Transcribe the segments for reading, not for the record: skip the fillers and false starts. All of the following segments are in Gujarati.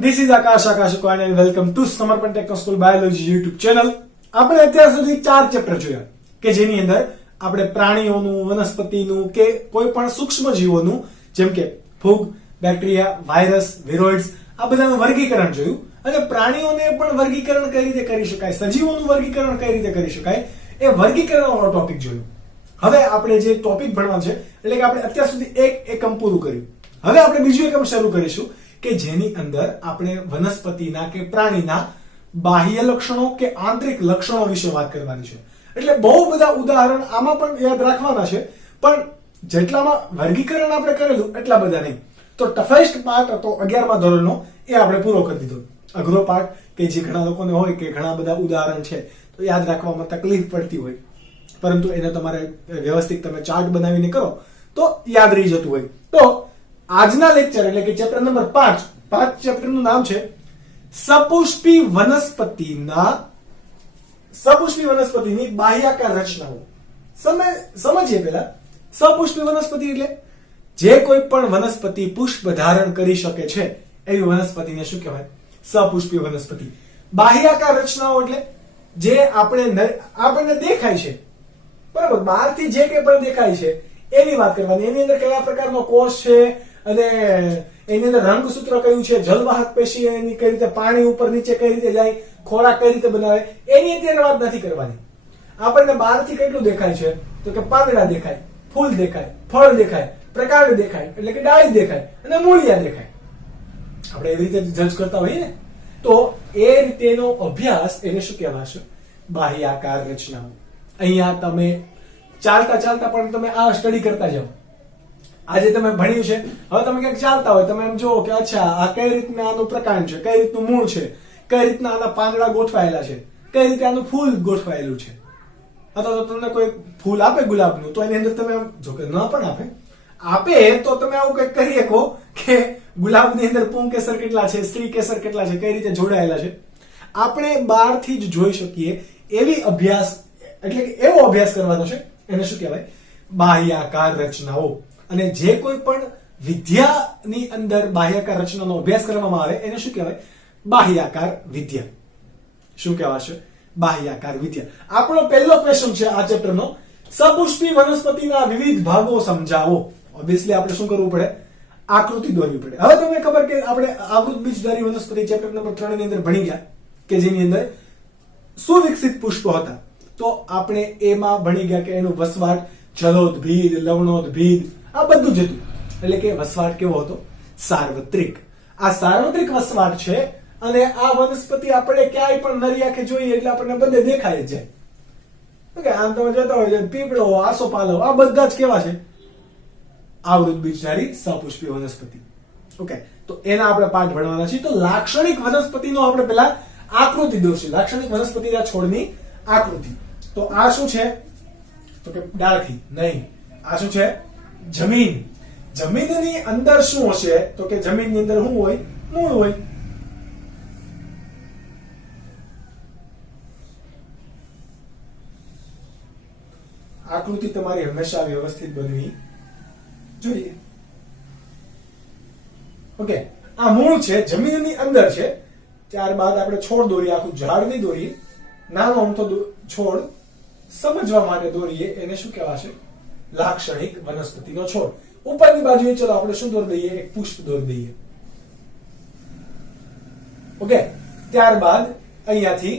This is Akash Coin and welcome to Samarpan Techno School Biology YouTube channel. આપણે અત્યાર સુધી 4 ચેપ્ટર જોયા કે જેની અંદર આપણે પ્રાણીઓનું, વનસ્પતિનું કે કોઈ પણ સૂક્ષ્મ જીવોનું જેમ કે ફૂગ, બેક્ટેરિયા, વાયરસ, વિરોઇડ્સ આ બધાનું વર્ગીકરણ જોયું અને પ્રાણીઓને પણ વર્ગીકરણ કઈ રીતે કરી શકાય, સજીવોનું વર્ગીકરણ કઈ રીતે કરી શકાય એ વર્ગીકરણવાળો ટોપિક જોયું. હવે આપણે જે ટોપિક ભણવાનો છે એટલે કે આપણે અત્યાર સુધી એક એકમ પૂરું કર્યું. હવે આપણે બીજું એકમ શરૂ કરીશું કે જેની અંદર આપણે વનસ્પતિના કે પ્રાણીના બાહ્ય લક્ષણો કે આંતરિક લક્ષણો વિશે વાત કરવાની છે. એટલે બહુ બધા ઉદાહરણ આમાં પણ યાદ રાખવાના છે, પણ જેટલામાં વર્ગીકરણ આપણે કરેલું એટલા બધા નહીં. તો ટફેસ્ટ પાર્ટ હતો 11મા ધોરણનો એ આપણે પૂરો કરી દીધો. અઘરો પાર્ટ કે જે ઘણા લોકોને હોય કે ઘણા બધા ઉદાહરણ છે તો યાદ રાખવામાં તકલીફ પડતી હોય, પરંતુ એને તમારે વ્યવસ્થિત તમે ચાર્ટ બનાવીને કરો તો યાદ રહી જતું હોય. તો આજના લેક્ચર એટલે કે ચેપ્ટર નંબર 5 ચેપ્ટરનું નામ છે સપુષ્પી વનસ્પતિની બાહ્યાકાર રચનાઓ. સમજીએ પહેલા સપુષ્પી વનસ્પતિ એટલે જે કોઈ પણ વનસ્પતિ પુષ્પ ધારણ કરી શકે છે એવી વનસ્પતિને શું કહેવાય? સપુષ્પી વનસ્પતિ. બાહ્યાકાર રચનાઓ એટલે જે આપણને દેખાય છે, બરાબર, બહારથી જે કંઈ પણ દેખાય છે એની વાત કરવાની. એની અંદર કયા પ્રકારનો કોષ છે અને એની અંદર રંગસૂત્ર કયું છે, જલવાહક પેશી એની કઈ રીતે પાણી ઉપર નીચે કઈ રીતે જાય, ખોરાક કઈ રીતે બનાવે, એની અત્યારે વાત નથી કરવાની. આપણને બહારથી કેટલું દેખાય છે તો કે પાંદડા દેખાય, ફૂલ દેખાય, ફળ દેખાય, પ્રકાંડ દેખાય એટલે કે ડાળી દેખાય અને મૂળિયા દેખાય. આપણે એવી રીતે જજ કરતા હોઈએ ને, તો એ રીતેનો અભ્યાસ એને શું કહેવાશે? બાહ્યાકાર રચનાઓ. અહીંયા તમે ચાલતા પણ તમે આ સ્ટડી કરતા જાઓ. આજે તમે ભણ્યું છે, હવે તમે ક્યાંક ચાલતા હોય તમે એમ જુઓ કે અચ્છા આ કઈ રીતના આનું પ્રકાંડ છે, કઈ રીતનું મૂળ છે, કઈ રીતના આના પાંદડા ગોઠવાયેલા છે, કઈ રીતે આનું ફૂલ ગોઠવાયેલું છે. અથવા તો તમને કોઈ ફૂલ આપે ગુલાબનું તો એની અંદર તમે જો કે ન પણ આપે તો તમે આવું કઈ કહી શકો કે ગુલાબની અંદર પુંકેસર કેટલા છે, સ્ત્રી કેસર કેટલા છે, કઈ રીતે જોડાયેલા છે. આપણે બહારથી જ જોઈ શકીએ એવી અભ્યાસ એટલે કે એવો અભ્યાસ કરવાનો છે, એને શું કહેવાય? બાહ્યાકાર રચનાઓ. અને જે કોઈ પણ વિદ્યાની અંદર બાહ્યાકાર રચનાનો અભ્યાસ કરવામાં આવે એને શું કહેવાય? બાહ્યાકાર વિદ્યા. શું કહેવાશે? બાહ્યાકાર વિદ્યા. આપણો પહેલો ક્વેશ્ચન છે આ ચેપ્ટરનો, સપુષ્પી વનસ્પતિના વિવિધ ભાગો સમજાવો. ઓબ્વિયસલી આપણે શું કરવું પડે? આકૃતિ દોરવી પડે. હવે તમને ખબર કે આપણે આવૃત બીજધારી વનસ્પતિ ચેપ્ટર નંબર 3 ની અંદર ભણી ગયા કે જેની અંદર સુવિકસિત પુષ્પો હતા. તો આપણે એમાં ભણી ગયા કે એનું વસવાટ જલોદભીદ, લવણોદભીદ આ બધું જ હતું. એટલે કે વસવાટ કેવો હતો? સાર્વત્રિક. આ સાર્વત્રિક વસવાટ છે અને આ વનસ્પતિ આપણે ક્યાંય પણ નરી આંખે જોઈએ એટલે આપણને બધે દેખાય જ જાય. ઓકે, આમ તમે જોતા હોય પીપળો, આસોપાલવ આ બધા જ કેવા છે? આવૃત બીજધારી સપુષ્પી વનસ્પતિ. ઓકે, તો એના આપણે પાઠ ભણવાના છીએ. તો લાક્ષણિક વનસ્પતિનો આપણે પહેલા આકૃતિ દોરશું. લાક્ષણિક વનસ્પતિના છોડની આકૃતિ. તો આ શું છે? તો કે ડાળખી નહીં. આ શું છે? જમીન. જમીનની અંદર શું હશે? તો કે જમીનની અંદર શું હોય? મૂળ હોય. આકૃતિ તમારી હંમેશા વ્યવસ્થિત બનવી જોઈએ. ઓકે, આ મૂળ છે, જમીનની અંદર છે. ત્યારબાદ આપણે છોડ દોરીએ, આખું ઝાડ નહીં દોરીએ, નાનો અમથો છોડ સમજવા માટે દોરીએ. એને શું કહેવાશે? લાક્ષણિક વનસ્પતિનો છોડ. ઉપરની બાજુએ ચલો આપણે શું દોરી દઈએ? એક પુષ્પ દોરી દઈએ. ઓકે, ત્યારબાદ અહીંયાથી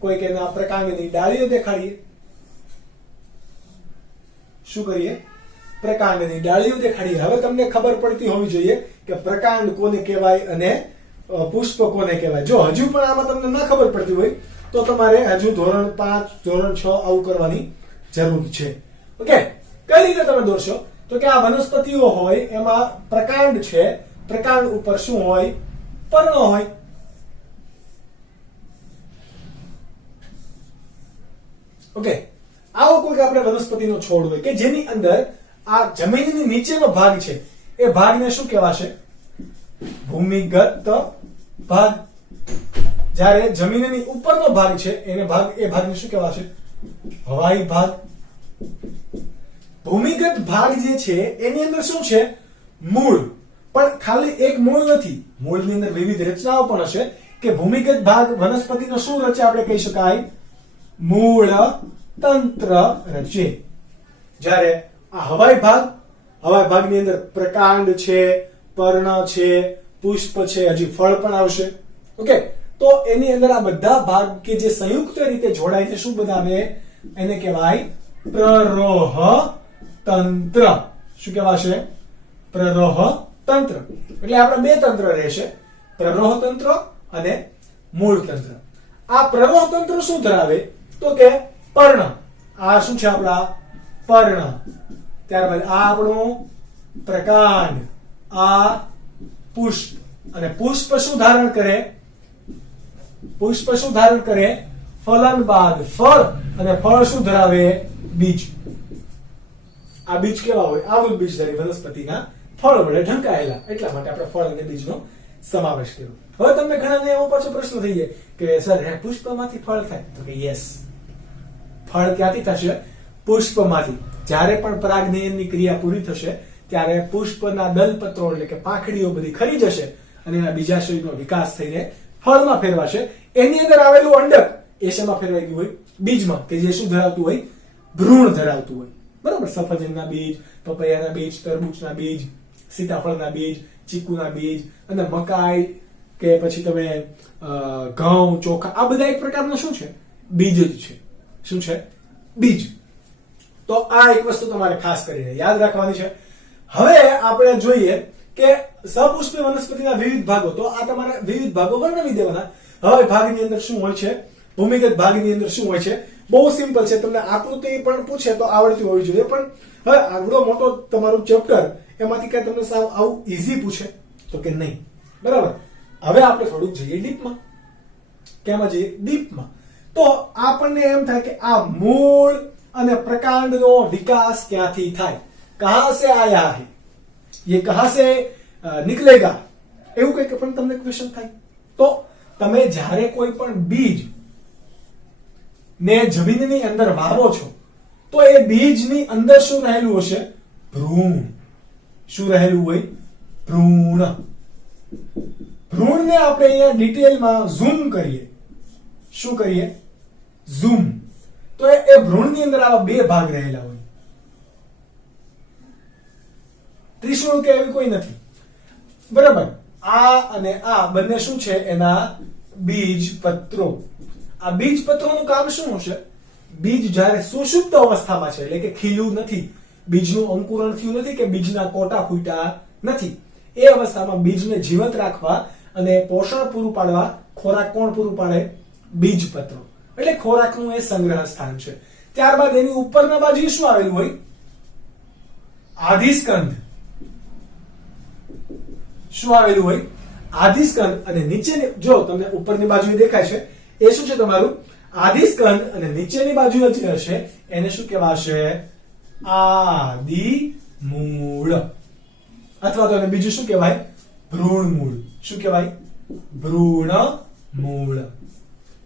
કોઈક એના પ્રકાંડની ડાળીઓ દેખાડીએ. શું કરીએ? પ્રકાંડની ડાળીઓ દેખાડીએ. હવે તમને ખબર પડતી હોવી જોઈએ કે પ્રકાંડ કોને કહેવાય અને પુષ્પ કોને કહેવાય. જો હજુ પણ આમાં તમને ના ખબર પડતી હોય તો તમારે હજુ ધોરણ 5, ધોરણ 6 આવું કરવાની જરૂર છે. ઓકે, કઈ રીતે તમે દોરશો? તો કે આ વનસ્પતિઓ હોય એમાં પ્રકાંડ છે, પ્રકાંડ ઉપર શું હોય? પર્ણો હોય. ઓકે, આવો કોઈક આપણે વનસ્પતિનો છોડ હોય કે જેની અંદર આ જમીનની નીચેનો ભાગ છે એ ભાગને શું કહેવાશે? ભૂમિગત ભાગ. જ્યારે જમીનની ઉપરનો ભાગ છે એ ભાગને શું કહેવાશે? હવાઈ ભાગ. ભૂમિગત ભાગ જે છે એની અંદર શું છે? મૂળ. પણ ખાલી એક મૂળ નથી, મૂળની અંદર વિવિધ રચનાઓ પણ હશે કે ભૂમિગત ભાગ વનસ્પતિનો શું રચે આપણે કહી શકાય? મૂળ તંત્ર રચે. જ્યારે આ હવાઈ ભાગની અંદર પ્રકાંડ છે, પર્ણ છે, પુષ્પ છે, હજી ફળ પણ આવશે. ઓકે, તો એની અંદર આ બધા ભાગ કે જે સંયુક્ત રીતે જોડાઈને શું બનાવે એને કહેવાય પ્રરોહ તંત્ર. શું કહેવાશે? પ્રરોહ તંત્ર. એટલે આપણે બે તંત્ર રહેશે, પ્રરોહ તંત્ર અને મૂળ તંત્ર. આ પ્રરોહ તંત્ર શું ધરાવે તો કે પર્ણ. આ શું છે આપણા પર્ણ. ત્યારબાદ આ આપણું પ્રકાંડ, આ પુષ્પ. અને પુષ્પ શું ધારણ કરે? પુષ્પ શું ધારણ કરે? ફલન બાદ ફળ. અને ફળ શું ધરાવે? બીજ. આ બીજ કેવા હોય? આવૃત બીજધારી વનસ્પતિના ફળ વડે ઢંકાયેલા. એટલા માટે આપણે ફળ અને બીજનો સમાવેશ કર્યો. હવે તમને ઘણાને એવો પાછો પ્રશ્ન થઈ જાય કે સર પુષ્પમાંથી ફળ થાય? તો કે યસ, ફળ ક્યાંથી થશે? પુષ્પમાંથી. જ્યારે પણ પરાગનયનની ક્રિયા પૂરી થશે ત્યારે પુષ્પના દલપત્રો એટલે કે પાંખડીઓ બધી ખરી જશે અને એના બીજાશયનો વિકાસ થઈને ફળમાં ફેરવાશે. એની અંદર આવેલું અંડક એ શેમાં ફેરવાઈ ગયું હોય? બીજમાં, કે જે શું ધરાવતું હોય? ભ્રૂણ ધરાવતું હોય. બરાબર? સફરજનના બીજ, પપૈયાના બીજ, તરબૂચના બીજ, સીતાફળના બીજ, ચીકુના બીજ અને મકાઈ કે પછી તમે ઘઉં, ચોખા, આ બધા એક પ્રકારનું શું છે? બીજ જ છે. શું છે? બીજ. તો આ એક વસ્તુ તમારે ખાસ કરીને યાદ રાખવાની છે. હવે આપણે જોઈએ કે સપુષ્પી વનસ્પતિના વિવિધ ભાગો. તો આ તમારે વિવિધ ભાગો વર્ણવી દેવાના. હવે ભાગની અંદર શું હોય છે? ભૂમિગત ભાગની અંદર શું હોય છે? બહુ સિમ્પલ છે. તમને આકૃતિ પણ પૂછે તો આવડતી હોવી જોઈએ. પણ હવે આવડો મોટો તમારું ચેપ્ટર એમાંથી કઈ તમને સાવ આવું ઈઝી પૂછે તો કે નહીં. બરાબર? હવે આપણે થોડુંક જઈએ ડીપમાં. કેમાં જઈએ? ડીપમાં. તો આપણને એમ થાય કે આ મૂળ અને પ્રકાંડનો વિકાસ ક્યાંથી થાય? કહાં સે આયા હે, ये कहां से निकलेगा, એવું કંઈક પણ તમને ક્વેશ્ચન થાય. તો તમે જ્યારે કોઈ પણ બીજ ને જમીનની અંદર વાવો છો તો એ બીજની અંદર શું રહેલું હશે? ભ્રૂણ. શું રહેલું હોય? ભ્રૂણ. ભ્રૂણને આપણે અહીંયા ડિટેલમાં ઝૂમ કરીએ. શું કરીએ? ઝૂમ. તો એ ભ્રૂણની અંદર આવા બે ભાગ રહેલા હોય. ત્રિશુળ કે એવી કોઈ નથી. બરાબર? આ અને આ બંને શું છે? એના બીજપત્રો. આ બીજપત્રોનું કામ શું હશે? બીજ જ્યારે સુષુપ્ત અવસ્થામાં છે એટલે કે ખીલ્યું નથી, બીજનું અંકુરણ થયું નથી કે બીજના કોટા ફૂટ્યા નથી, એ અવસ્થામાં બીજને જીવંત રાખવા અને પોષણ પૂરું પાડવા ખોરાક કોણ પૂરું પાડે? બીજપત્રો. એટલે ખોરાકનું એ સંગ્રહ સ્થાન છે. ત્યારબાદ એની ઉપરના બાજુ શું આવેલું હોય? આધિસ્કંદ. શું આવેલું હોય? આધિસ્કંદ. અને નીચેની, જો તમને ઉપરની બાજુ દેખાય છે એ શું છે તમારું? આધિસ્કંદ. અને નીચેની બાજુ જે હશે એને શું કહેવાશે? આદિમૂળ. અથવા તો એને બીજું શું કહેવાય? ભ્રૂણમૂળ. શું કહેવાય? ભ્રૂણમૂળ.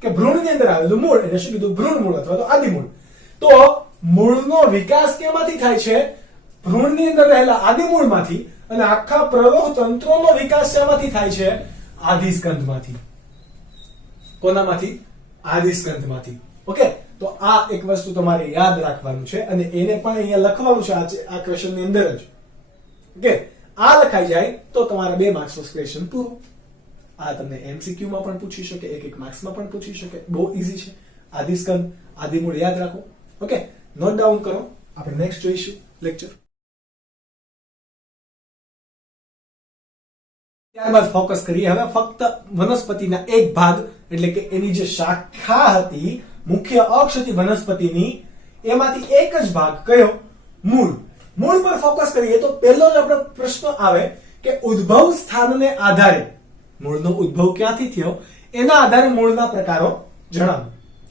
કે ભ્રૂણની અંદર આવેલું મૂળ એટલે શું કીધું? ભ્રૂણમૂળ અથવા તો આદિમૂળ. તો મૂળનો વિકાસ કેમાંથી થાય છે? ભ્રૂણની અંદર રહેલા આદિમૂળમાંથી. અને આખા પ્રરોહ તંત્રોનો વિકાસ શેમાંથી થાય છે? આધિસ્કંદમાંથી. કોનામાંથી? આધિસ્કંદમાંથી. ઓકે, તો આ એક વસ્તુ તમારે યાદ રાખવાનું છે અને એને પણ અહીંયા લખવાનું છે આ ક્વેશ્ચનની અંદર જ. ઓકે, આ લખાઈ જાય તો તમારા 2 માર્ક્સનું ક્વેશ્ચન પૂરું. આ તમને MCQ માં પણ પૂછી શકે, એક માર્ક્સમાં પણ પૂછી શકે. બહુ ઈઝી છે. આધિસ્કંદ, આદિમૂળ યાદ રાખો. ઓકે, નોટ ડાઉન કરો. આપણે નેક્સ્ટ જોઈશું લેક્ચર. ત્યારબાદ ફોકસ કરીએ હવે ફક્ત વનસ્પતિના એક ભાગ એટલે કે એની જે શાખા હતી મુખ્ય અક્ષ હતી વનસ્પતિની, એમાંથી એક જ ભાગ કયો? મૂળ. મૂળ પર ફોકસ કરીએ તો પહેલો જ આપણો પ્રશ્ન આવે કે ઉદ્ભવ સ્થાનને આધારે, મૂળનો ઉદ્ભવ ક્યાંથી થયો એના આધારે મૂળના પ્રકારો જણાવો.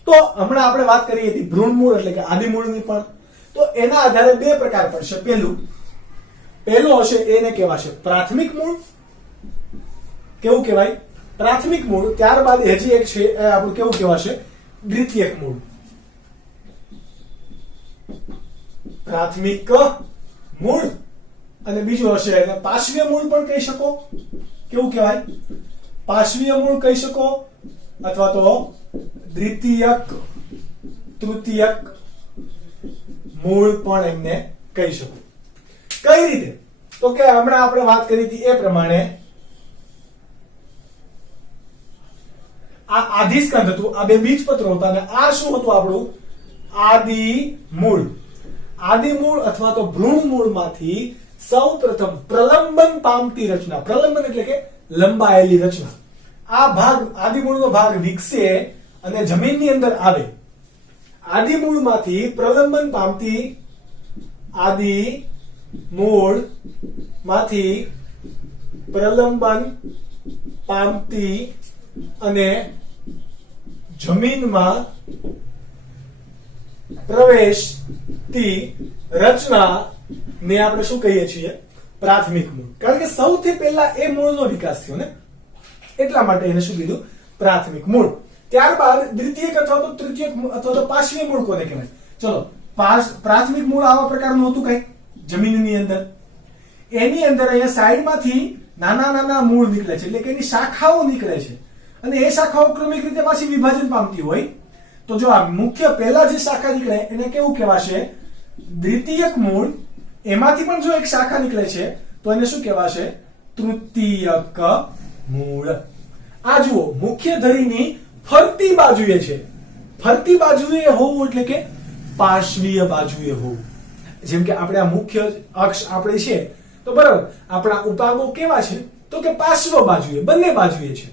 તો હમણાં આપણે વાત કરી હતી ભ્રૂણમૂળ એટલે કે આદિમૂળની પણ. તો એના આધારે 2 પ્રકાર પડશે. પહેલું હશે એને કહેવાશે પ્રાથમિક મૂળ. કેવું કહેવાય? પ્રાથમિક મૂળ. ત્યારબાદ હજી એક છે આપણું કેવું કહેવાશે? દ્વિતીયક મૂળ. પ્રાથમિક મૂળ અને બીજું હશે એને પાર્શ્વીય મૂળ પણ કહી શકો. કેવું કહેવાય? પાર્શ્વીય મૂળ કહી શકો અથવા તો દ્વિતીયક તૃતીયક મૂળ પણ એમને કહી શકો. કઈ રીતે? તો કે હમણાં આપણે વાત કરી હતી એ પ્રમાણે આ આધિસ્કંદ હતું, આ બે બીજપત્રો હતા અને આ શું હતું આપણું? આદિ મૂળ. આદિ મૂળ અથવા તો ભ્રૂણ મૂળમાંથી સૌપ્રથમ પ્રલંબન પામતી રચના, પ્રલંબન એટલે કે લંબાયેલી રચના, આ ભાગ આદિ મૂળનો ભાગ વિકસે અને જમીનની અંદર આવે. આદિ મૂળમાંથી પ્રલંબન પામતી આદિ મૂળ માંથી પ્રલંબન પામતી અને જમીનમાં પ્રવેશતી રચના ને આપણે શું કહીએ છીએ? પ્રાથમિક મૂળ. કારણ કે સૌથી પહેલા એ મૂળનો વિકાસ થયો ને, એટલા માટે એને શું કીધું? પ્રાથમિક મૂળ. ત્યારબાદ દ્વિતીયક અથવા તો તૃતીયક અથવા તો પાર્શ્વીય મૂળ કોને કહેવાય? ચલો, પ્રાથમિક મૂળ આવા પ્રકારનું હતું કઈ જમીનની અંદર. એની અંદર અહીંયા સાઈડમાંથી નાના નાના મૂળ નીકળે છે, એટલે કે એની શાખાઓ નીકળે છે અને એ શાખાઓ ક્રમિક રીતે પાછી વિભાજન પામતી હોય. તો જો આ મુખ્ય પહેલા જે શાખા નીકળે એને કેવું કહેવાશે? દ્વિતીયક મૂળ. એમાંથી પણ જો એક શાખા નીકળે છે તો એને શું કહેવાશે? તૃતીયક મૂળ. આ જુઓ, મુખ્ય ધરીની ફરતી બાજુએ છે. ફરતી બાજુએ હોવું એટલે કે પાર્શ્વીય બાજુએ હોવું. જેમ કે આપણે આ મુખ્ય અક્ષ આપણે છે તો બરાબર, આપણા ઉપાગો કેવા છે? તો કે પાર્શ્વ બાજુએ, બંને બાજુએ છે.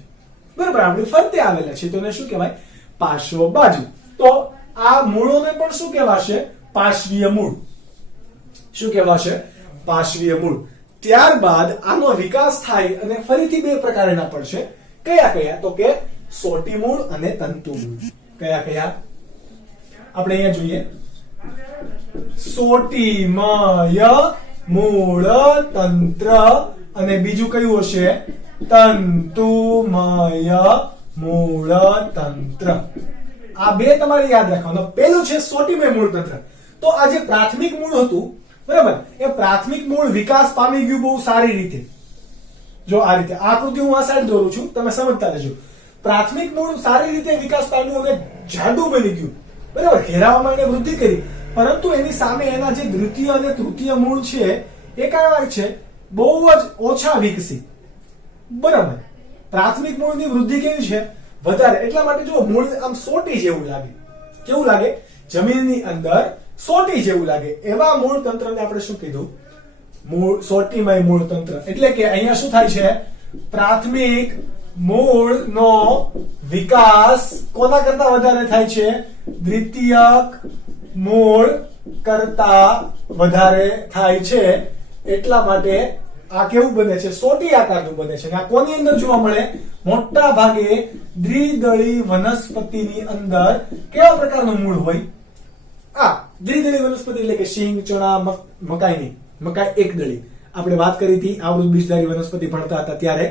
બરાબર, આપણે ફરતે આવેલા છે તો એને શું કહેવાય? પાર્શ્વ બાજુ. તો આ મૂળોને પણ શું કહેવાશે? પાર્શ્વીય મૂળ. શું કહેવાશે? પાર્શ્વીય મૂળ. ત્યારબાદ આનો વિકાસ થાય અને ફરીથી બે પ્રકારના પડશે. કયા કયા? તો કે સોટી મૂળ અને તંતુ મૂળ. કયા કયા? આપણે અહીંયા જોઈએ. સોટીમય મૂળ તંત્ર અને બીજું કયું હશે? તંતુમય મૂળ તંત્ર. આ બે તમારે યાદ રાખવાનું. પેલું છે સોટીમય મૂળ તંત્ર. તો આ જે પ્રાથમિક મૂળ હતું બરાબર, એ પ્રાથમિક મૂળ વિકાસ પામી ગયું બહુ સારી રીતે. જો આ રીતે આકૃતિ હું આ સાઈડ દોરું છું, તમે સમજતા રહેજો. પ્રાથમિક મૂળ સારી રીતે વિકાસ પામ્યું અને જાડું બની ગયું બરાબર, ઘેરાવામાં એને વૃદ્ધિ કરી, પરંતુ એની સામે એના જે દ્વિતીય અને તૃતીય મૂળ છે એ કયા છે? બહુ જ ઓછા વિકસી. બરાબર, પ્રાથમિક મૂળની વૃદ્ધિ કેવી છે? વધારે. એટલા માટે જો મૂળ આમ સોટી જેવું લાગે. કેવું લાગે? જમીનની અંદર સોટી જેવું લાગે. એવા મૂળ તંત્રને આપણે શું કીધું? મૂળ સોટીમય મૂળ તંત્ર. એટલે કે અહીંયા શું થાય છે? પ્રાથમિક મૂળનો વિકાસ કોના કરતા વધારે થાય છે? દ્વિતીયક મૂળ કરતા વધારે થાય છે. એટલા માટે આ કેવું બને છે? સોટી આકારનું બને છે. આ કોની અંદર જોવા મળે? મોટા ભાગે દ્વિદળી વનસ્પતિની અંદર કેવા પ્રકારનું મૂળ હોય? આ દ્વિદળી વનસ્પતિ એટલે કે સિંગ, ચણા, મકાઈની. મકાઈ એક દળી. આપણે વાત કરી હતી આવૃત બીજધારી વનસ્પતિ ભણતા હતા ત્યારે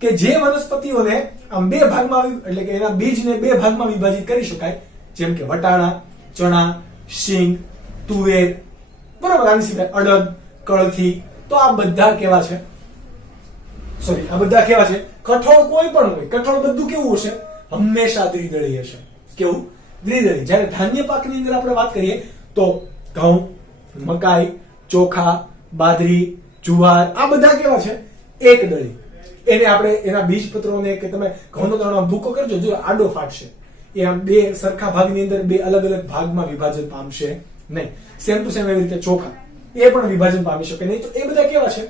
કે જે વનસ્પતિઓને આમ બે ભાગમાં એટલે કે એના બીજને બે ભાગમાં વિભાજિત કરી શકાય, જેમ કે વટાણા, ચણા, સિંગ, તુવેર, બરાબર, આની સિવાય અડદ, કળથી. તો આ બધા કેવા છે? સોરી, આ બધા કેવા છે? કઠોળ કોઈ પણ હોય, કઠોળ બધું કેવું હશે? હંમેશા દ્વિદળી હશે. કેવું? દ્વિદળી. જ્યારે ધાન્ય પાકની અંદર આપણે વાત કરીએ તો ઘઉં, મકાઈ, ચોખા, બાજરી, જુવાર, આ બધા કેવા છે? એક દળી. એને આપણે એના બીજપત્રોને કે તમે ઘઉંનો દાણો ભૂકો કરજો, જો આડો ફાટશે. એ આમ બે સરખા ભાગની અંદર બે અલગ અલગ ભાગમાં વિભાજન પામશે નહીં. સેમ ટુ સેમ એવી રીતે ચોખા એ પણ વિભાજન પામી શકે નહીં. તો એ બધા કેવા છે?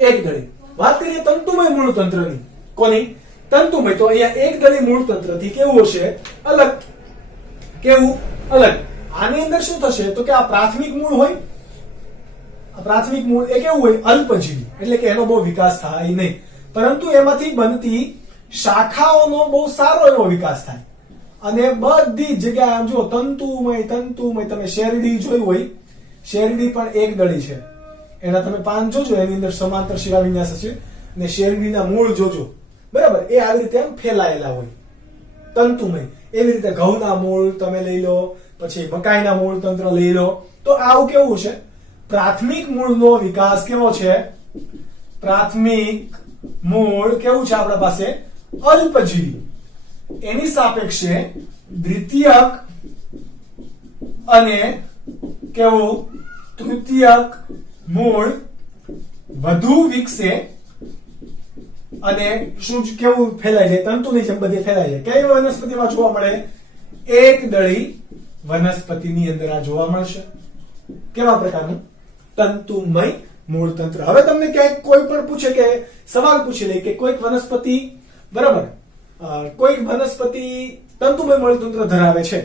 એક દળી. વાત કરીએ તંતુમય મૂળ તંત્રની. કોની? તંતુમય. તો અહીંયા એક દળી મૂળ તંત્રથી કેવું હશે? અલગ. કેવું? અલગ. આની અંદર શું થશે? તો કે આ પ્રાથમિક મૂળ હોય, આ પ્રાથમિક મૂળ એ કેવું હોય? અલ્પજીવી. એટલે કે એનો બહુ વિકાસ થાય નહીં, પરંતુ એમાંથી બનતી શાખાઓનો બહુ સારો એવો વિકાસ થાય. અને બધી જગ્યાએ આમ જો તંતુમય તમે શેરડી જોઈ હોય, શેરડી પણ એક દળી છે. એના તમે પાન જોજો, એની અંદર સમાંતર શિરાવિન્યાસ હશે અને શેરડીના મૂળ જોજો બરાબર, એ આવી રીતે આમ ફેલાયેલા હોય. તંતુમય. એવી રીતે ઘઉંના મૂળ તમે લઈ લો, પછી મકાઈના મૂળ તંત્ર લઈ લો, તો આવું કેવું છે? પ્રાથમિક મૂળનો વિકાસ કેવો છે? પ્રાથમિક મૂળ કેવું છે આપણા પાસે? અલ્પજીવી. એની સાપેક્ષે દ્વિતીયક અને કેવું? તૃતીયક મૂળ વધુ વિકસે અને શું કેવું ફેલાય છે? તંતુની જેમ બધે ફેલાય છે. કઈ વનસ્પતિમાં જોવા મળે? એક દળી વનસ્પતિની અંદર આ જોવા મળશે. કેવા પ્રકારનું? તંતુમય મૂળતંત્ર. હવે તમને ક્યાંક કોઈ પણ પૂછે કે સવાલ પૂછી લે કે કોઈક વનસ્પતિ, બરાબર, કોઈક વનસ્પતિ તંતુમય મૂળતંત્ર ધરાવે છે,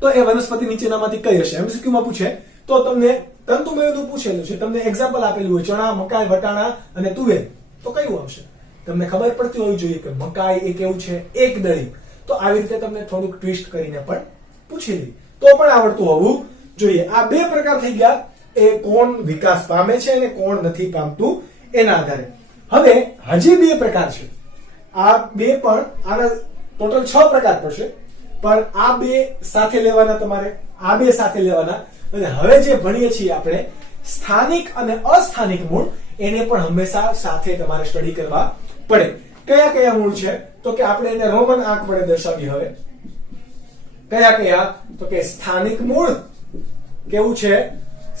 તો એ વનસ્પતિ નીચેનામાંથી કઈ હશે? MCQ માં પૂછે તો તમને તંતુમયનું પૂછેલું છે, તમને એક્ઝામ્પલ આપેલું હોય ચણા, મકાઈ, વટાણા અને તુવેર, તો કયું આવશે? તમને ખબર પડતી હોવી જોઈએ કે મકાઈ એ કેવું છે? એક દળી. તો આવી રીતે તમને થોડુંક ટ્વિસ્ટ કરીને પણ પૂછી લે તો પણ આવડતું હોવું જોઈએ. આ બે પ્રકાર થઈ ગયા, એ કોણ વિકાસ પામે છે અને કોણ નથી પામતું એના આધારે. હવે હજી બે પ્રકાર છે. આ બે પણ આના ટોટલ 6 પ્રકાર પડશે, પણ આ બે સાથે લેવાના તમારે, આ બે સાથે લેવાના. અને હવે જે ભણીએ છીએ આપણે સ્થાનિક અને અસ્થાનિક મૂળ, એને પણ હંમેશા સાથે તમારે સ્ટડી કરવા પડે. કયા કયા મૂળ છે? તો કે આપણે એને રોમન આંક વડે દર્શાવીએ. હવે કયા કયા? તો કે સ્થાનિક મૂળ, કેવું છે?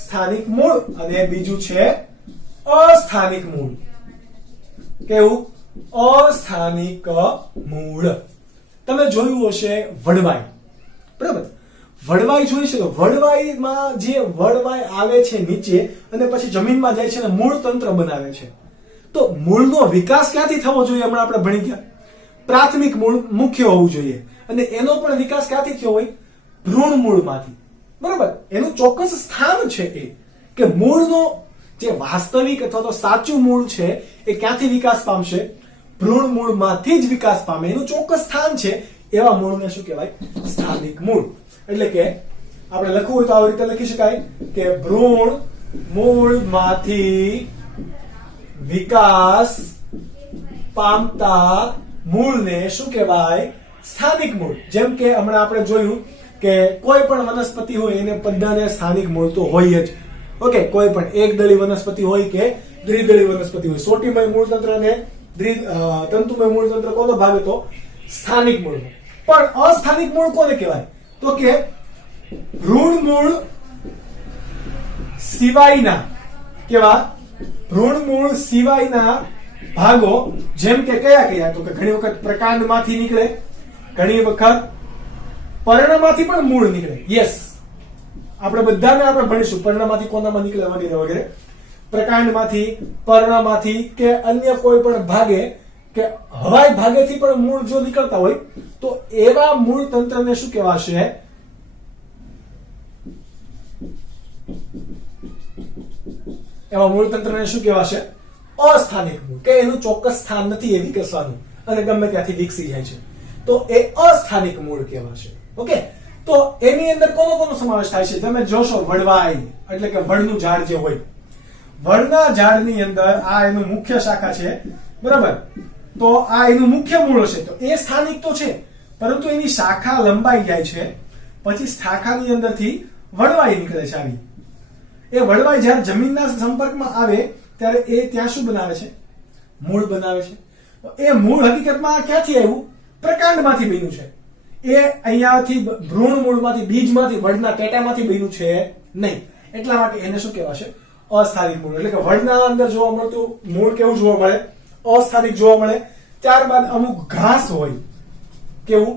સ્થાનિક મૂળ. અને બીજું છે અસ્થાનિક મૂળ. કેવું? અસ્થાનિક મૂળ. તમે જોયું હશે વડવાઈ, બરાબર? વડવાઈ જોઈ છે તો વડવાઈમાં જે વડવાઈ આવે છે નીચે અને પછી જમીનમાં જાય છે અને મૂળ તંત્ર બનાવે છે. તો મૂળનો વિકાસ ક્યાંથી થવો જોઈએ? હમણાં આપણે ભણી ગયા પ્રાથમિક મૂળ મુખ્ય હોવું જોઈએ, અને એનો પણ વિકાસ ક્યાંથી થયો હોય? ભ્રૂણ મૂળમાંથી, બરાબર? એનું ચોક્કસ સ્થાન છે એ કે મૂળનો જે વાસ્તવિક અથવા તો સાચું મૂળ છે એ ક્યાંથી વિકાસ પામશે? ભ્રૂણ મૂળમાંથી જ વિકાસ પામે. એનું ચોક્કસ સ્થાન છે. એવા મૂળને શું કહેવાય? સ્થાનિક મૂળ. એટલે કે આપણે લખવું હોય તો આવી રીતે લખી શકાય કે ભ્રૂણ મૂળમાંથી વિકાસ પામતા મૂળને શું કહેવાય? સ્થાનિક મૂળ. જેમ કે હમણાં આપણે જોયું કે કોઈ પણ વનસ્પતિ હોય એને બધાને સ્થાનિક મૂળ તો હોય જ. ઓકે, કોઈ પણ એક દળી વનસ્પતિ હોય કે દ્વિદળી વનસ્પતિ હોય, સોટીમય મૂળતંત્ર અને તંતુમય મૂળતંત્ર કોનો ભાગે? તો સ્થાનિક મૂળ. પણ અસ્થાનિક મૂળ કોને કહેવાય? તો કે ભ્રૂણ મૂળ સિવાયના, કેવા? ભ્રૂણ મૂળ સિવાયના ભાગો. જેમ કે કયા કયા? તો કે ઘણી વખત પ્રકાંડમાંથી નીકળે, ઘણી વખત પર્ણમાંથી પણ મૂળ નીકળે. યસ, આપણે બધાને આપણે ભણીશું પર્ણમાંથી કોનામાં નીકળે વગેરે વગેરે. પ્રકાંડમાંથી, પર્ણમાંથી કે અન્ય કોઈ પણ ભાગે કે હવાઈ ભાગેથી પણ મૂળ જો નીકળતા હોય તો એવા મૂળ તંત્રને શું કહેવાશે? એવા મૂળ તંત્રને શું કહેવાશે? અસ્થાનિક મૂળ. કે એનું ચોક્કસ સ્થાન નથી એ વિકસવાનું અને ગમે ત્યાંથી વિકસી જાય છે, તો એ અસ્થાનિક મૂળ કહેવાશે. ઓકે, તો એની અંદર કોનો સમાવેશ થાય છે? તમે જોશો વડવાઈ એટલે કે વડનું ઝાડ જે હોય, વડના ઝાડની અંદર આ એનું મુખ્ય શાખા છે, બરાબર? તો આ એનું મુખ્ય મૂળ હશે, તો એ સ્થાનિક તો છે, પરંતુ એની શાખા લંબાઈ જાય છે, પછી શાખાની અંદરથી વડવાઈ નીકળે છે. આવી એ વડવાઈ જ્યારે જમીનના સંપર્કમાં આવે ત્યારે એ ત્યાં શું બનાવે છે? મૂળ બનાવે છે. એ મૂળ હકીકતમાં ક્યાંથી આવ્યું? પ્રકાંડમાંથી બન્યું છે. એ અહીંયાથી ભ્રૂણ મૂળમાંથી, બીજમાંથી, વડના ટેટામાંથી બન્યું છે નહીં. એટલા માટે એને શું કહેવાશે? અસ્થાનિક મૂળ. એટલે કે વડના અંદર જોવા મળતું મૂળ કેવું જોવા મળે? અસ્થાનિક જોવા મળે. ત્યારબાદ અમુક ઘાસ હોય, કેવું?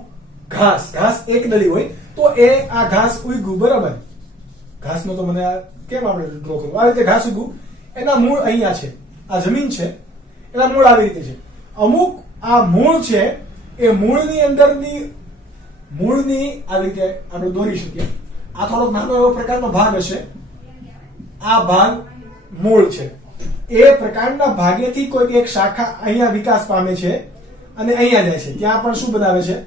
ઘાસ એક દળી હોય તો એ આ ઘાસ ઉગ્યું, બરાબર? ઘાસનો તો મને કેમ આપણે ડ્રો કરવું? આ રીતે ઘાસ ઉગ્યું, એના મૂળ અહીંયા છે, આ જમીન છે, એના મૂળ આવી રીતે છે. અમુક આ મૂળ છે એ મૂળની અંદરની આવી રીતે આપણે દોરી શકીએ. આ થોડોક નાનો એવો પ્રકારનો ભાગ હશે, આ ભાગ મૂળ છે. એ પ્રકારના ભાગેથી કોઈક એક શાખા અહીંયા વિકાસ પામે છે અને અહીંયા જાય છે. ત્યાં પણ શું બનાવે છે?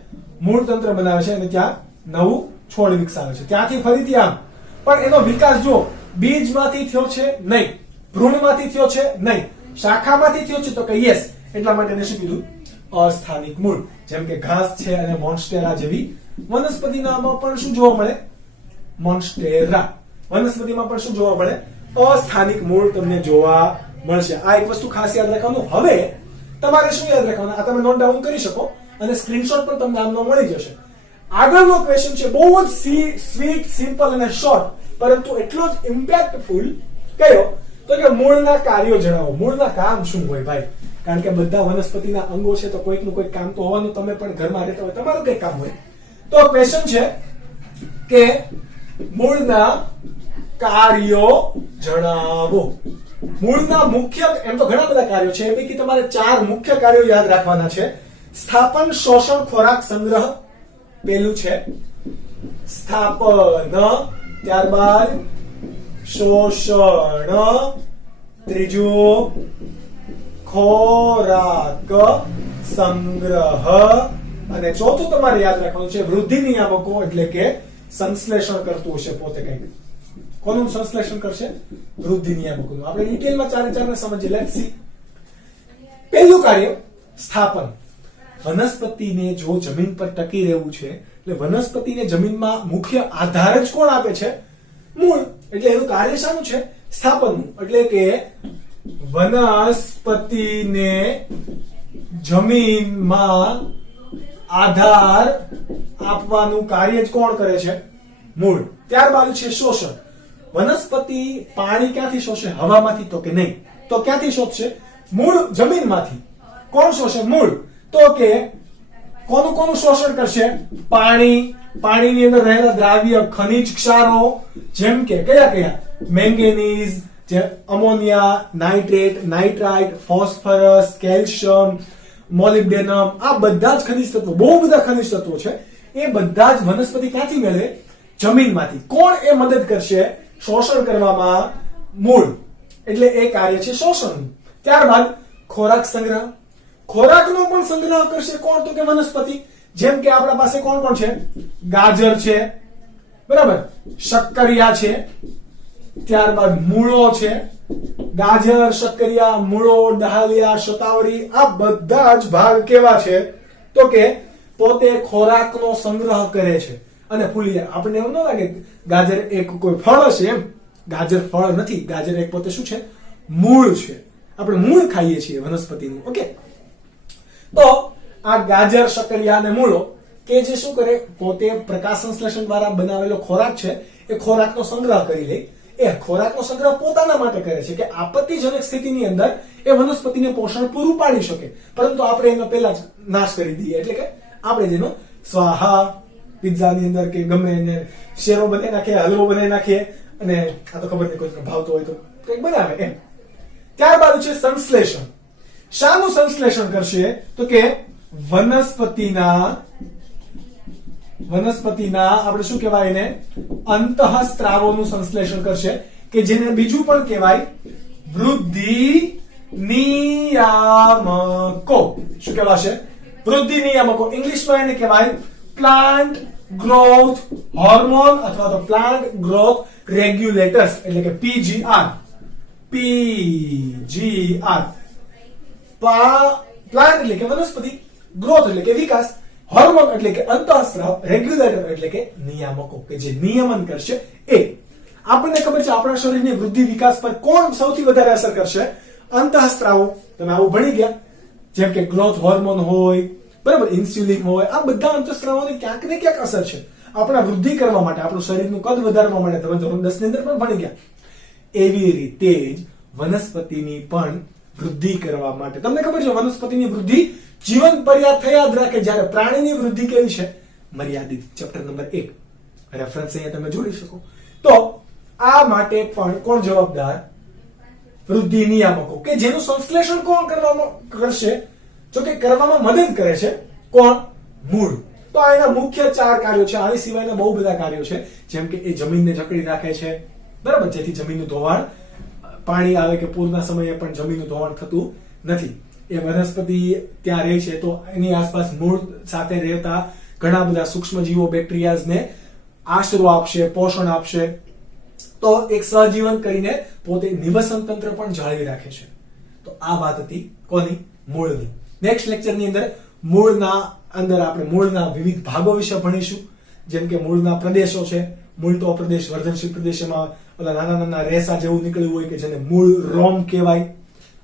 મૂળ તંત્ર બનાવે છે અને ત્યાં નવું છોડ વિકસાવે છે. ત્યાંથી ફરીથી આમ. પણ એનો વિકાસ જો બીજમાંથી થયો છે નહીં, ભ્રૂણમાંથી થયો છે નહીં, શાખામાંથી થયો છે તો કે યસ. એટલા માટે એને શું કીધું? અસ્થાનિક મૂળ. જેમ કે ઘાસ છે અને મોન્સ્ટેરા જેવી વનસ્પતિનામાં પણ શું જોવા મળે? મોન્સ્ટેરા. વનસ્પતિમાં પણ શું જોવા મળે? અસ્થાનિક મૂળ તમને જોવા મળશે. આ એક વસ્તુ ખાસ યાદ રાખવાનું. હવે તમારે શું યાદ રાખવાનું, આ તમે નોટ ડાઉન કરી શકો અને સ્ક્રીનશોટ પણ તમને આમનો મળી જશે. આગળનો ક્વેશ્ચન છે બહુ જ સ્વીટ, સિમ્પલ અને શોર્ટ, પરંતુ એટલો જ ઇમ્પેક્ટફુલ. કયો? તો કે મૂળના કાર્યો જણાવો. મૂળના કામ શું હોય ભાઈ? કારણ કે બધા વનસ્પતિના અંગો છે તો કોઈકનું કોઈક કામ તો હોવાનું. તમે પણ ઘરમાં રહેતા હોય, તમારું કઈ કામ હોય. તો ક્વેશ્ચન છે કે મૂળના કાર્યો જણાવો. મૂળના મુખ્ય, એમ તો ઘણા બધા કાર્યો છે, એ પૈકી તમારે 4 મુખ્ય કાર્યો યાદ રાખવાના છે. સ્થાપન, શોષણ, ખોરાક સંગ્રહ. પેલું છે સ્થાપન, ત્યારબાદ શોષણ, ત્રીજું ખોરાક સંગ્રહ, અને ચોથું તમારે યાદ રાખવાનું છે વૃદ્ધિ નિયામકો, એટલે કે સંશ્લેષણ કરતું હશે પોતે કંઈક. કોનું સંશ્લેષણ કરશે? વૃદ્ધિ નિયામકોનું. આપણે ડિટેલમાં 4 ને સમજીએ. Let's see. પહેલું કાર્ય સ્થાપન. વનસ્પતિને જો જમીન પર ટકી રહેવું છે, એટલે વનસ્પતિને જમીનમાં મુખ્ય આધાર જ કોણ આપે છે? મૂળ. એટલે એનું કાર્ય શાનું છે? સ્થાપનનું. એટલે કે વનસ્પતિને જમીનમાં આધાર આપવાનું કાર્ય જ કોણ કરે છે? મૂળ. ત્યારબાદ છે શોષણ. વનસ્પતિ પાણી ક્યાંથી શોષે? હવામાંથી? તો કે નહીં. તો ક્યાંથી શોષશે? મૂળ જમીનમાંથી. કોણ શોષે? મૂળ. તો કે કોનું શોષણ કરશે? પાણી, પાણીની અંદર રહેલા દ્રાવ્ય ખનિજ ક્ષારો, જેમ કે કયા? મેંગેનીઝ, જે ammonia, nitrate, nitrite, phosphorus, calcium, molybdenum. આ બધા જ ખનિજ તત્વો, બહુ બધા ખનિજ તત્વો છે. એ બધા જ વનસ્પતિ ક્યાંથી મેળવે? જમીનમાંથી. કોણ એ મદદ કરશે શોષણ કરવામાં? મૂળ. એટલે એ કાર્ય છે શોષણનું. ત્યારબાદ ખોરાક સંગ્રહ. ખોરાકનો પણ સંગ્રહ કરશે કોણ? તો કે વનસ્પતિ. જેમ કે આપણા પાસે કોણ છે? ગાજર છે, બરાબર, શક્કરિયા છે, ત્યારબાદ મૂળો છે. ગાજર, શક્કરિયા, મૂળો, ડાલિયા, શતાવરી, આ બધા જ ભાગ કેવા છે? તો કે પોતે ખોરાકનો સંગ્રહ કરે છે. અને ફૂલી જાય. આપણને એવું ન લાગે ગાજર એક કોઈ ફળ હશે એમ. ગાજર ફળ નથી. ગાજર એક પોતે શું છે? મૂળ છે. આપણે મૂળ ખાઈએ છીએ વનસ્પતિનું. ઓકે. તો આ ગાજર, શક્કરિયા અને મૂળો કે જે શું કરે? પોતે પ્રકાશ સંશ્લેષણ દ્વારા બનાવેલો ખોરાક છે, એ ખોરાકનો સંગ્રહ કરી લે. એ ખોરાકનો સંગ્રહ પોતાના માટે કરે છે કે આપત્તિજનક સ્થિતિની અંદર એ વનસ્પતિને પોષણ પૂરું પાડી શકે. પરંતુ આપણે એનો પહેલા જ નાશ કરી દઈએ. એટલે કે આપણે જેનો સ્વાહા, પિઝાની અંદર કે ગમે એને શેરો બનાવી નાખીએ, હલવો બનાવી નાખીએ, અને આ તો ખબર નહીં કોઈને ભાવતો હોય તો કંઈક બનાવે એમ. ત્યારબાદ છે સંશ્લેષણ. શાનું સંશ્લેષણ કરશે? તો કે વનસ્પતિના આપણે શું કહેવાય એને? અંતઃસ્ત્રાવોનું સંશ્લેષણ કરશે, કે જેને બીજું પણ કહેવાય વૃદ્ધિ નિયામકો. શું કહેવાશે? વૃદ્ધિ નિયામકો. ઇંગ્લિશમાં એને કહેવાય પ્લાન્ટ ગ્રોથ હોર્મોન અથવા તો પ્લાન્ટ ગ્રોથ રેગ્યુલેટર્સ, એટલે કે PGR. પ્લાન્ટ એટલે કે વનસ્પતિ, ગ્રોથ એટલે કે વિકાસ, હોર્મોન એટલે કે અંતઃસ્ત્રાવ, રેગ્યુલેટર એટલે કે નિયામકો, કે જે નિયમન કરશે એ. આપણને ખબર છે આપણા શરીરની વૃદ્ધિ વિકાસ પર કોણ સૌથી વધારે અસર કરશે? અંતઃસ્ત્રાવો. તમે આવું ભણી ગયા. જેમ કે ગ્રોથ હોર્મોન હોય, બરાબર, ઇન્સ્યુલિન હોય. આ બધા અંતઃસ્ત્રાવોની ક્યાંક ને ક્યાંક અસર છે આપણા વૃદ્ધિ કરવા માટે, આપણું શરીરનું કદ વધારવા માટે. તમે ધોરણ 10 ની અંદર પણ ભણી ગયા. એવી રીતે જ વનસ્પતિની પણ વૃદ્ધિ કરવા માટે. તમને ખબર છે વનસ્પતિની વૃદ્ધિ જીવન પર્યાપ્ત થયા જ રાખે. જ્યારે પ્રાણીની વૃદ્ધિ કેવી છે? મર્યાદિત. ચેપ્ટર નંબર 1 રેફરન્સ અહીંયા તમે જોડી શકો. તો આ માટે પણ કોણ જવાબદાર? વૃદ્ધિ નિયામકો, કે જેનું સંશ્લેષણ કોણ કરવામાં કરશે? જો કે કરવામાં મદદ કરે છે કોણ? મૂળ. તો આ એના મુખ્ય 4 કાર્યો છે. આની સિવાયના બહુ બધા કાર્યો છે, જેમ કે એ જમીનને જકડી રાખે છે, બરાબર, જેથી જમીનનું ધોવાણ, પાણી આવે કે પૂરના સમયે પણ જમીનનું ધોવાણ થતું નથી. એ વનસ્પતિ ત્યાં રહે છે તો એની આસપાસ મૂળ સાથે રહેતા ઘણા બધા સૂક્ષ્મજીવો, બેક્ટેરિયાઝને આશરો આપશે, પોષણ આપશે. તો એક સહજીવન કરીને પોતે નિવસન તંત્ર પણ જાળવી રાખે છે. તો આ વાત હતી કોની? મૂળની. નેક્સ્ટ લેક્ચરની અંદર મૂળના અંદર આપણે મૂળના વિવિધ ભાગો વિશે ભણીશું, જેમ કે મૂળના પ્રદેશો છે, મૂળ તો અપ્રદેશ વર્ધનશીલ પ્રદેશ, એમાં ઓલા નાના નાના રેસા જેવું નીકળ્યું હોય કે જેને મૂળ રોમ કહેવાય.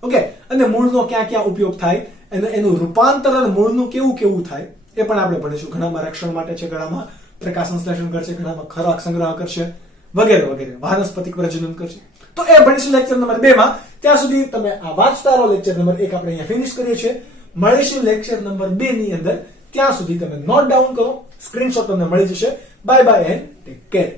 ઓકે, અને મૂળનો ક્યાં ક્યાં ઉપયોગ થાય અને એનું રૂપાંતરણ મૂળનું કેવું કેવું થાય એ પણ આપણે ભણીશું. ઘણામાં રક્ષણ માટે છે, ઘણામાં પ્રકાશ સંશ્લેષણ કરશે, ઘણામાં ખોરાક સંગ્રહ કરશે, વગેરે વગેરે, વાનસ્પતિક પ્રજનન કરશે. તો એ ભણીશું લેક્ચર નંબર 2 માં. ત્યાં સુધી તમે આ વાંચતા રહો. લેક્ચર નંબર 1 આપણે અહીંયા ફિનિશ કરીએ છીએ. મળીશું લેક્ચર નંબર 2 ની અંદર. ત્યાં સુધી તમે નોટ ડાઉન કરો, સ્ક્રીનશોટ તમને મળી જશે. Bye bye and take care.